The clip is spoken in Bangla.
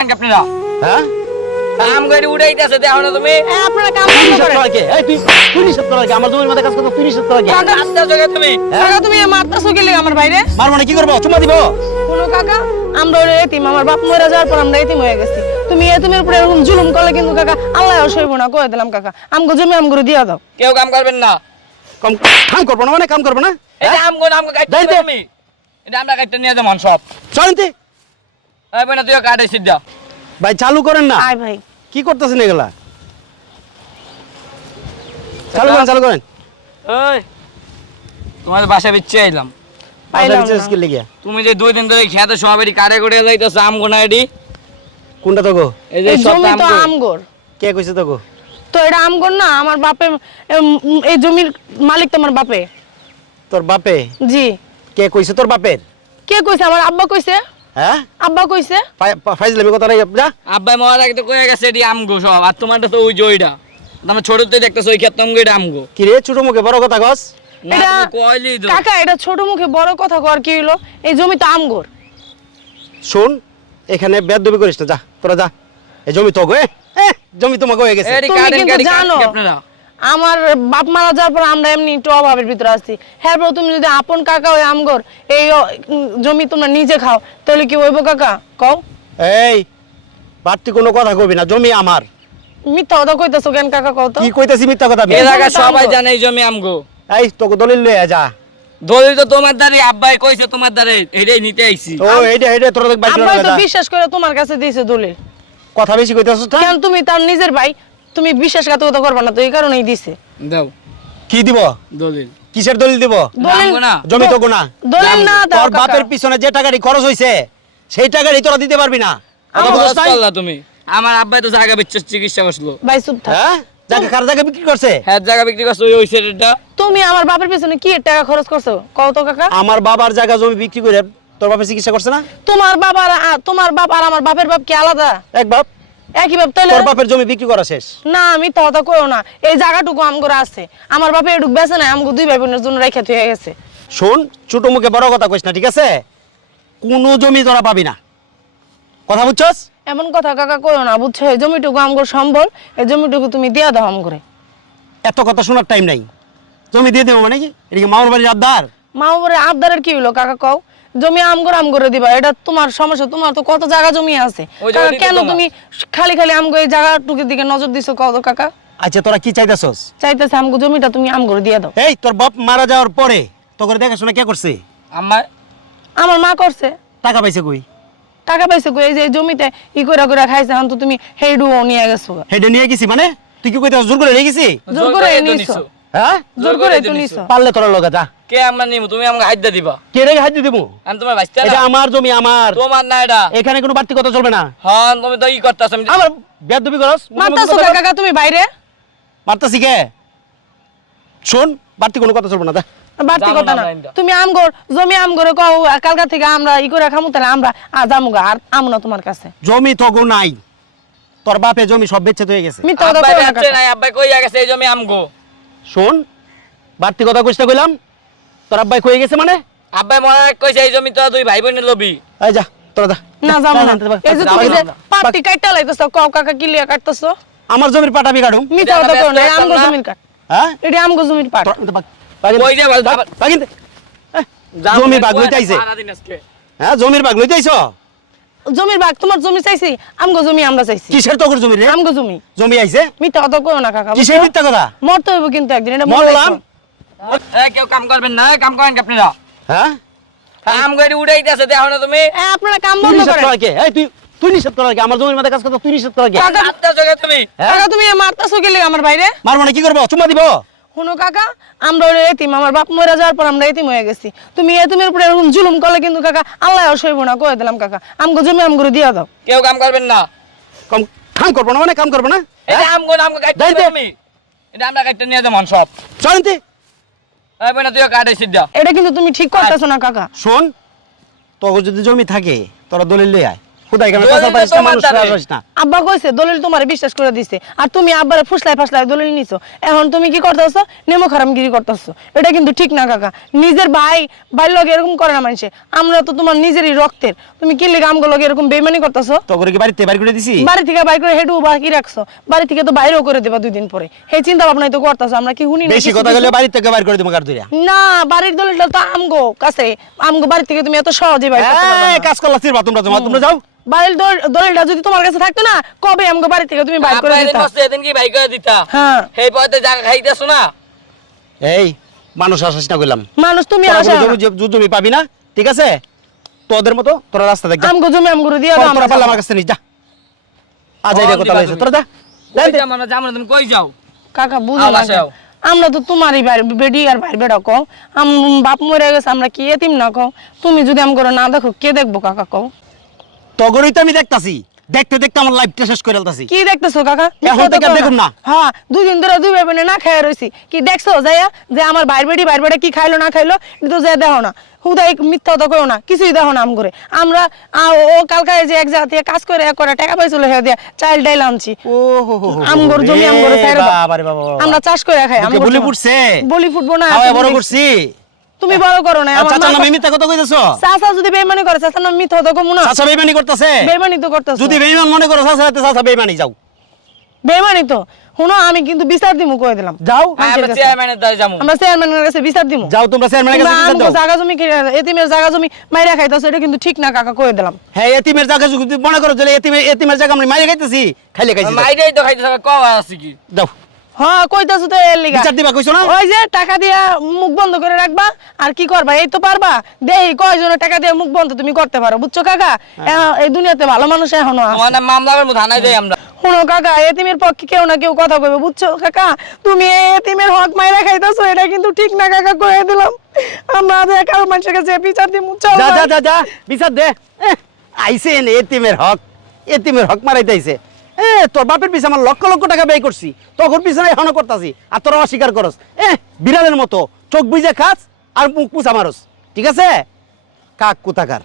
আপনারা? হ্যাঁ? কাম করে উড়াইতেছে দেখো না তুমি? আপনারা কাম করেন এই তুই তুই আমার জমির কাজ করতে তুই কাকা তুমি। কাকা তুমি মারতেছো কি আমার বাইরে? মারবো না কি করব? চুমা দিব। কোনো কাকা আমরা ওর এতিম আমার বাপ মরে যাওয়ার পর আমরা এতিম হয়ে গেছি। তুমি এতিমের উপরে এরকম জুলুম করলে কিন্তু কাকা আল্লাহ সইব না কয়ে দিলাম কাকা। আমগো জমি আমগুলো দিয়ে দাও। কেউ কাম করবেন না। কম কাম করব না মানে কাম করব না এটা আমগো আমগো কাটতে। তুমি। এটা আমরা কাটতে নিয়ে যাব সব। চলেন এই বোনা তুইও কাটে সিদ্ধা ভাই চালু করেন না? আয় ভাই। কি করতেছেন এগুলা? চালু করেন চালু করেন। ওই তোমাদের বাসা বিচ্ছে আইলাম। তুমি যে দুই দিন ধরে খেতে সবাই করে যাইতেছো আমগো না কোনটা তো গো এই যে জমি তো আমগোর। কে কইছে তো গো তো এটা আমগোর না আমার বাপে এই জমির মালিক তো আমার বাপে। তোর বাপে? জি। কে কইছে তোর বাপের? কে কইছে? আমার আব্বা কইছে। হ্যাঁ? আব্বা কইছে? ফাইজলামি কথা নাই যা। আব্বাই মরার আগে তো কয়ে গেছে এডি আমগো সব। আর তোমারটা তো ওই যে ওইটা। ছোটতে দেখতেছো ওই ক্ষেত্রে আমগো এটা আমগো। কি রে ছোট মুখে বড় কথা গস এটা কইলি তো। কাকা এটা ছোট মুখে বড় কথা কর কি হইল? এই জমি তো আমগোর। শুন এখানে বেদবি করিস না যা তোরা যা। এই জমি তো গো জমি তোমাকে হয়ে গেছে। তুমি কিন্তু জানো। জানো আপনারা আমার বাপ মারা যাওয়ার পর আমরা এমনি একটু অভাবের ভিতরে আসছি হ্যাঁ বলো তুমি যদি আপন কাকা ওই আমগর এই জমি তোমরা নিজে খাও তাহলে কি হইব কাকা? কও। এই বাড়তি কোনো কথা কবি না জমি আমার। মিথ্যা কথা কইতেছো কেন কাকা কও তো? কি কইতেছি মিথ্যা কথা? এই জায়গা সবাই জানে এই জমি আমগো। এই তোকে দলিল লয়ে যা। দলিল তো তোমার দ্বারে আব্বাই কইছে তোমার দ্বারে এটাই নিতে আইছি। ও এইটা এইটা তোরা দেখ আব্বাই তো বিশ্বাস করে তোমার কাছে দিয়েছে দলিল। কথা বেশি কেন তুমি তার নিজের ভাই তুমি বিশ্বাসঘাতকতা করবে না তো এই কারণেই দিছে। দাও। কি দিব? দলিল। কিসের দলিল দিব? দলিল না জমি তো গোনা দলিল না দাও তোর বাপের পিছনে যে টাকাটি খরচ হইছে সেই টাকাটি তোরা দিতে পারবি না? পাল্লা তুমি। আমার আব্বাই তো জায়গা বিচ্ছে চিকিৎসা করছিল ভাই চুপ থাক। হ্যাঁ? জায়গা কার জায়গা বিক্রি করছে? হ্যাঁ জায়গা বিক্রি করছে ওই ওই সেটা তুমি আমার বাপের পিছনে কি এর টাকা খরচ করছ? কও তো কাকা। আমার বাবার জায়গা জমি বিক্রি করে তোর বাপের চিকিৎসা করছে না? তোমার বাবা আর তোমার বাপ আর আমার বাপের বাপ কি আলাদা? এক বাপ। একই বাপ তাহলে তোর বাপের জমি বিক্রি করা শেষ? না আমি তো কথা কইও না। এই জায়গাটুকু আমগোর আছে। আমার বাপে এটুক বেছে না আমগো দুই ভাই বোনের জন্য রেখে হয়ে গেছে। শোন ছোট মুখে বড় কথা কইস না ঠিক আছে? কোনো জমি তোরা পাবি না। কথা বুঝছস? এমন কথা কাকা কইও না বুঝছ? এই জমিটুকু আমগোর সম্বল এই জমিটুকু তুমি দিয়া দাও আমগরে এত কথা শোনার টাইম নাই। জমি দিয়ে দেবো মানে কি? এদিকে মামার বাড়ির আবদার? মা বাবারে আবদারের কি হলো কাকা কও? জমি আমগর আমগরে দিবা এটা তোমার সমস্যা তোমার তো কত জায়গা জমি আছে। জায়গা কেন তুমি খালি খালি আমগো এই জায়গাটুকুর দিকে নজর দিছো কও তো কাকা? আচ্ছা তোরা কি চাইতেছস? চাইতেছে আমগো জমিটা তুমি আমগরে দিয়ে দাও। এই তোর বাপ মারা যাওয়ার পরে তোকে দেখাশোনা কে করছে? আমার আমার মা করছে। টাকা পাইছে কই? টাকা পাইছে কই? এই যে জমিতে ই করে করে খাইছে এখন তো তুমি হেডুও নিয়ে গেছো। হেডে নিয়ে গেছি মানে? তুই কি কইতে জোর করে নিয়ে গেছি? জোর করে নিছো। হ্যাঁ? জোর করে তো নিছো। পারলে তোরা লগা যা। কে আমরা নিব তুমি আমাকে হাইদা দিবা। কে রে হাত দিয়ে দেবো আমি তোমার এটা আমার জমি আমার। তোমার না এটা। এখানে কোনো বাড়তি কথা চলবে না। হ্যাঁ তুমি তো ই করতেছ আমি আমার বেদবি মারতাছো কাকা তুমি বাইরে? মারতাছি কে? শোন বাড়তি কোনো কথা চলবে না যা। বাড়তি কথা না তুমি আমগর জমি আমগরে কও আর কালকা থেকে আমরা ই করে খামু তাহলে আমরা আ যামুগা আর আমু না তোমার কাছে। জমি তো নাই। তোর বাপে জমি সব বেচে হয়ে গেছে। কথা কাকা। নাই আব্বাই কই গেছে এই জমি আমগো। শোন বাড়তি কথা কইতে কইলাম। তোর আব্বাই কই গেছে মানে? আব্বাই মরার আগে কইছে এই জমি তো দুই ভাই বোনের লবি। এই যা তোরা যা। না না। এই যে তুমি যে কাটটা লাইতেছো কও কাকা কি লিয়া কাটতেছো? আমার জমির পাটা আমি কাটুম। মিথ্যা কথা না আমগো? জমির কাট হ্যাঁ? এটা আমগো জমির পাট। কই বাগিন জমির বাগ লইতে আইছে হ্যাঁ জমির লইতে আইছো জমির ভাগ তোমার জমি চাইছি আমগো জমি আমরা চাইছি। কিসের তোর জমি রে? আমগো জমি। জমি আইছে? মিথ্যা কথা কইও না কাকা কিসের? মিথ্যা কথা? মরতে হইব কিন্তু একদিন এটা মনে মরলাম। কেউ কাম করবেন না এ কাম করেন আপনারা? হ্যাঁ? কাম করে উড়াইতেছে দেখো না তুমি। আপনারা কাম তুই বন্ধ নিষেধ করেন। এই তুই তুই নিষেধ করা কে? আমার জমির মধ্যে কাজ করতে তুই নিষেধ করা কে? কাকা- আসতেছো কে তুমি? কাকা তুমি মারতেছো কি লাগে আমার বাইরে মারবো না কি করব? চুমা দিব? শুনো কাকা আমরা ওর এতিম আমার বাপ মরে যাওয়ার পর আমরা এতিম হয়ে গেছি। তুমি এতিমের উপরে এরকম জুলুম করলে কিন্তু কাকা আল্লাহ সইব না কয়ে দিলাম কাকা। আমগো জমি আমগুলো দিয়ে দাও। কেউ কাম করবেন না। কম কাম করব না মানে কাম করব না? এটা আমগো আমগো কাটতে যাইতে। তুমি। এটা আমরা কাটতে নিয়ে যাব সব। চলতে এই বোনা তুইও কাটে সিদ্ধা এটা কিন্তু তুমি ঠিক করতেছো না কাকা। শোন তোর যদি জমি থাকে তোরা দলিল লিয়ে আয়। খুদাই কেন তো পারিস না। আব্বা কইছে দলিল তোমার বিশ্বাস করে দিছে। আর তুমি আব্বারে ফুসলাই ফাসলাই দলিল নিছো। এখন তুমি কি করতেছো? নেমো খারামগিরি করতেছো। এটা কিন্তু ঠিক না কাকা। নিজের ভাই ভাইয়ের লগে এরকম করে না মানুষে। আমরা তো তোমার নিজেরই রক্তের। তুমি কি লেগে আমগুলো লগে এরকম বেমানি করতেছো? তো করে কি বাড়িতে বাড়ি করে দিছি? বাড়ি থেকে বাইর করে হেঁটু বাকি রাখছো? বাড়ি থেকে তো বাইরেও করে দেবা দুই দিন পরে। এই চিন্তা ভাবনাই তো করতেছো। আমরা কি শুনি না বেশি কথা? গেলে বাড়ি থেকে বাড়ি করে দিব কার ধরিয়া না বাড়ির দলিলটা তো আমগো কাছে। আমগো বাড়ি থেকে তুমি এত সহজে বাইর করতে পারবে কাজ করলা চিরবা তোমরা তোমরা যাও। বাড়ির দল- দলিলটা যদি তোমার কাছে থাকতো না কবে আমগো বাড়ি থেকে তুমি বাইর করে দিতা? বসছে, এদিন কি ভাই করে দিতা? হ্যাঁ। সেই পথে জায়গা খাইতেছো না? এই মানুষ আসাস না করলাম। মানুষ তুমি আসা জমি জমি- জমি পাবি না ঠিক আছে? তোদের মতো তোরা রাস্তা দেখ আমগো জমি আমগো দিয়ে দাও আমরা। আমার কাছে নিস যা। আজ এই কথা লইছে তোরা যা। যাও আমরা যাব না তুমি কই যাও? কাকা বুঝো না। আমরা তো তোমারই বাড়ি বেডি আর ভাই বেড়া কও। আম বাপ মরে গেছে আমরা কি এতিম না কও? তুমি যদি আম করে না দেখো কে দেখব কাকা কও? তগরই তো আমি দেখতাছি। দেখতে দেখতে আমার লাইফটা শেষ করে ফেলতাছি। কি দেখতেছো কাকা? এখন থেকে দেখুন না। হ্যাঁ দুই দিন ধরে দুই ভাই বোনে না খাইয়া রইছি। কি দেখছ যাইয়া যে আমার ভাইয়ের বেটি ভাইয়ের বেটা কি খাইলো না খাইলো তো যাই দেখো না। হুদাই মিথ্যা তো কেউ না কিছুই দেখো না আম করে আমরা ও কালকায় যে এক জায়গা থেকে কাজ করে এক করে টাকা পাইছিল হ্যাঁ দিয়া চাইল ডাইল আনছি। ও হো হো হো আমগর জমি আমগর। আমরা চাষ করে খাই আমগর বলি। ফুটছে? বলি ফুটবো না বড় করছি। তুমি বড় করো না আমার চাচা নামে মিথ্যা কথা কইতেছো? চাচা যদি বেমানি করে চাচা নাম মিথ্যা তো কমু না। চাচা বেইমানি করতেছে? বেমানি তো করতেছো। যদি বেইমান মনে করো চাচা হাতে চাচা বেইমানি যাও। বেমানি তো? শুনো আমি কিন্তু বিচার দিমু কয়ে দিলাম। যাও। হ্যাঁ, আমরা চেয়ারম্যানের দ্বারা যাব আমরা চেয়ারম্যানের কাছে বিচার দিমু। যাও তোমরা চেয়ারম্যানের কাছে বিচার দাও। জায়গা জমি কিনে- এতিমের জায়গা জমি মাইরা খাইতেছো এটা কিন্তু ঠিক না কাকা কয়ে দিলাম। হ্যাঁ এতিমের জায়গা যদি মনে করো যে এতিমের এতিমের জায়গা আমি মাইরে খাইতেছি? খাইলে খাইছি। মাইরেই তো খাইতে সবাই কওয়া আছে কি? যাও। হ্যাঁ কইতাছো তো এর লিগা। বিচার দিবা কইছো না? ওই যে টাকা দিয়া মুখ বন্ধ করে রাখবা আর কি করবা? এই তো পারবা? দেহি কয়জনের টাকা দিয়ে মুখ বন্ধ তুমি করতে পারো বুঝছ কাকা? এই দুনিয়াতে ভালো মানুষ এখনও আছে। আমার মামলা করব থানায় যাই আমরা। শুনো কাকা এতিমের পক্ষে কেউ না কেউ কথা কইবে বুঝছ কাকা? তুমি এতিমের হক মাইরা খাইতাছো এটা কিন্তু ঠিক না কাকা কয়ে দিলাম। আমরা আজ একাল মানুষের কাছে বিচার দিই চল যা যা যা বিচার দে। আইছে এতিমের হক। এতিমের হক মারাইতে আইছে। এ তোর বাপের পিছনে আমার লক্ষ লক্ষ টাকা ব্যয় করছি, তখন পিছনে এখনও করতাছি, আর তোরা অস্বীকার করস। এ, বিড়ালের মতো, চোখ বুঝে খাস আর মুখ পুষ মারস, ঠিক আছে? কাক কুতাকার